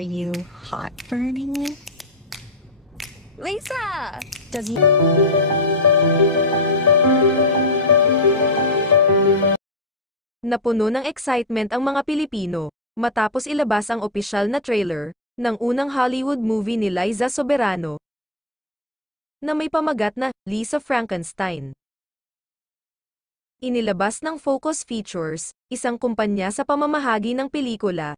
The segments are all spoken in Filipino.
Are you hot burning me? Lisa! Does he... Napuno ng excitement ang mga Pilipino matapos ilabas ang opisyal na trailer ng unang Hollywood movie ni Liza Soberano na may pamagat na Lisa Frankenstein. Inilabas ng Focus Features, isang kumpanya sa pamamahagi ng pelikula,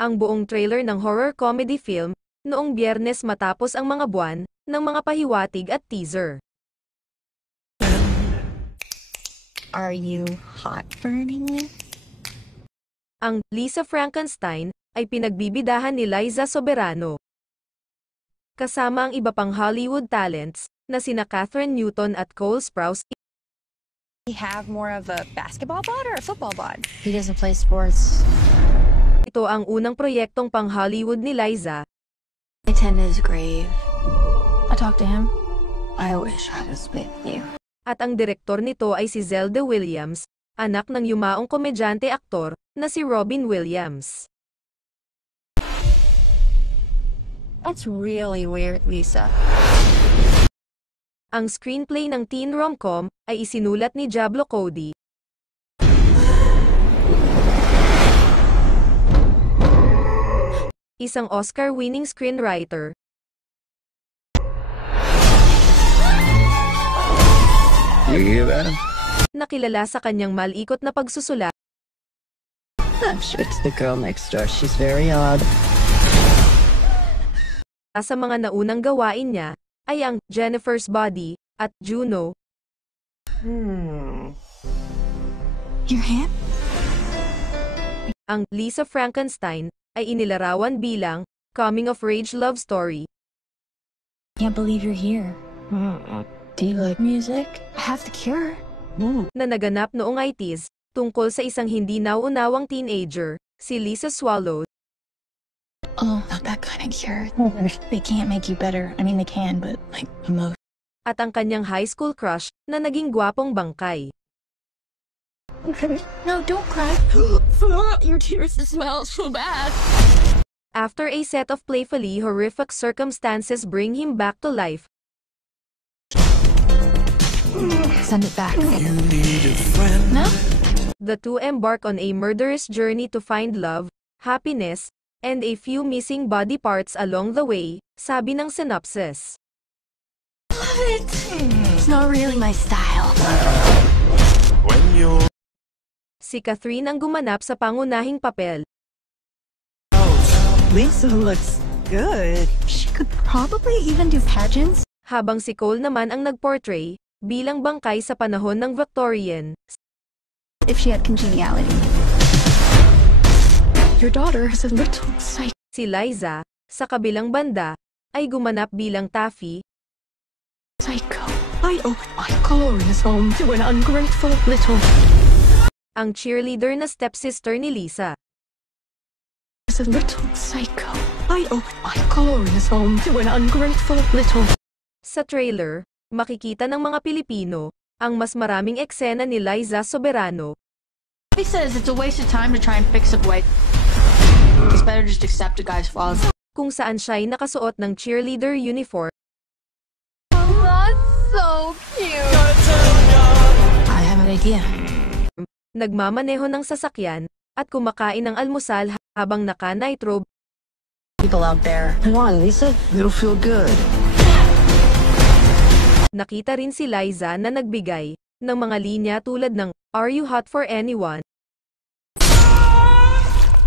ang buong trailer ng horror comedy film noong Biyernes matapos ang mga buwan ng mga pahiwatig at teaser. Are you hot burning me? Ang Lisa Frankenstein ay pinagbibidahan ni Liza Soberano, kasama ang iba pang Hollywood talents na sina Catherine Newton at Cole Sprouse. He have more of a basketball bod or a football bod? He doesn't play sports. Ito ang unang proyektong pang Hollywood ni Liza. I tend his grave. I talked to him. I wish I was with you. At ang direktor nito ay si Zelda Williams, anak ng yumaong komedyante-aktor na si Robin Williams. That's really weird, Lisa. Ang screenplay ng teen rom-com ay isinulat ni Diablo Cody. Isang Oscar-winning screenwriter. You hear that? Nakilala sa kanyang malikot na pagsusulat. I'm sure it's the girl next door. She's very odd. Sa mga naunang gawain niya ay ang Jennifer's Body at Juno. Your hand? Ang Lisa Frankenstein ay inilarawan bilang coming-of-age love story. Can't believe you're here. Do you like music? I have the cure. Na naganap noong 80s tungkol sa isang hindi nauunawang teenager, si Lisa Swallow. Oh, not that kind of cure. They can't make you better. I mean, they can, but like emotion. At ang kanyang high school crush na naging gwapong bangkay. No, don't cry. Your tears smell so bad. After a set of playfully horrific circumstances bring him back to life, Send it back. You need a friend. No? the two embark on a murderous journey to find love, happiness, and a few missing body parts along the way, sabi ng synopsis. Love it. It's not really my style. When you Si Catherine ang gumanap sa pangunahing papel. Lisa looks good. She could probably even do pageants. Habang si Cole naman ang nagportray bilang bangkay sa panahon ng Victorian. If she had congeniality. Your daughter is a little psycho. Si Liza, sa kabilang banda, ay gumanap bilang Taffy. I opened my glorious home to an ungrateful little. Ang cheerleader na stepsister ni Lisa. Is a little psycho. I opened my glorious home to an ungrateful little. Sa trailer, makikita ng mga Pilipino ang mas maraming eksena ni Liza Soberano. He says it's a waste of time to try and fix a boy. It's better just accept a guy's flaws. Kung saan siya'y nakasuot ng cheerleader uniform. That's so cute! I have an idea. Nagmamaneho ng sasakyan at kumakain ng almusal habang naka-nightrobe. People out there. Come on, Lisa. it'll feel good. Nakita rin si Liza na nagbigay ng mga linya tulad ng "Are you hot for anyone?"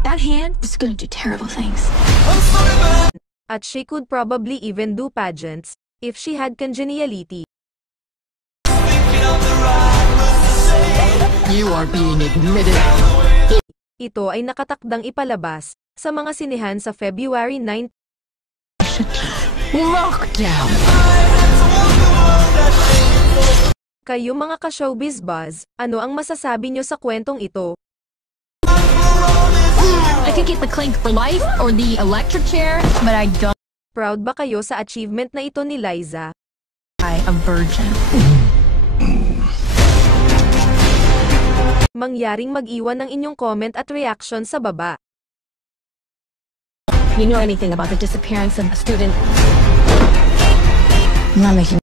That hand is gonna do terrible things. At she could probably even do pageants if she had congeniality. You are being admitted. Ito ay nakatakdang ipalabas sa mga sinehan sa February 9. Lockdown. Kayo mga ka-showbiz buzz, ano ang masasabi nyo sa kwentong ito? I could get the clink for life or the electric chair, but I don't. Proud ba kayo sa achievement na ito ni Liza? I a virgin. Mangyaring mag-iwan ng inyong comment at reaction sa baba. You know anything about the disappearance of a student? I'm not making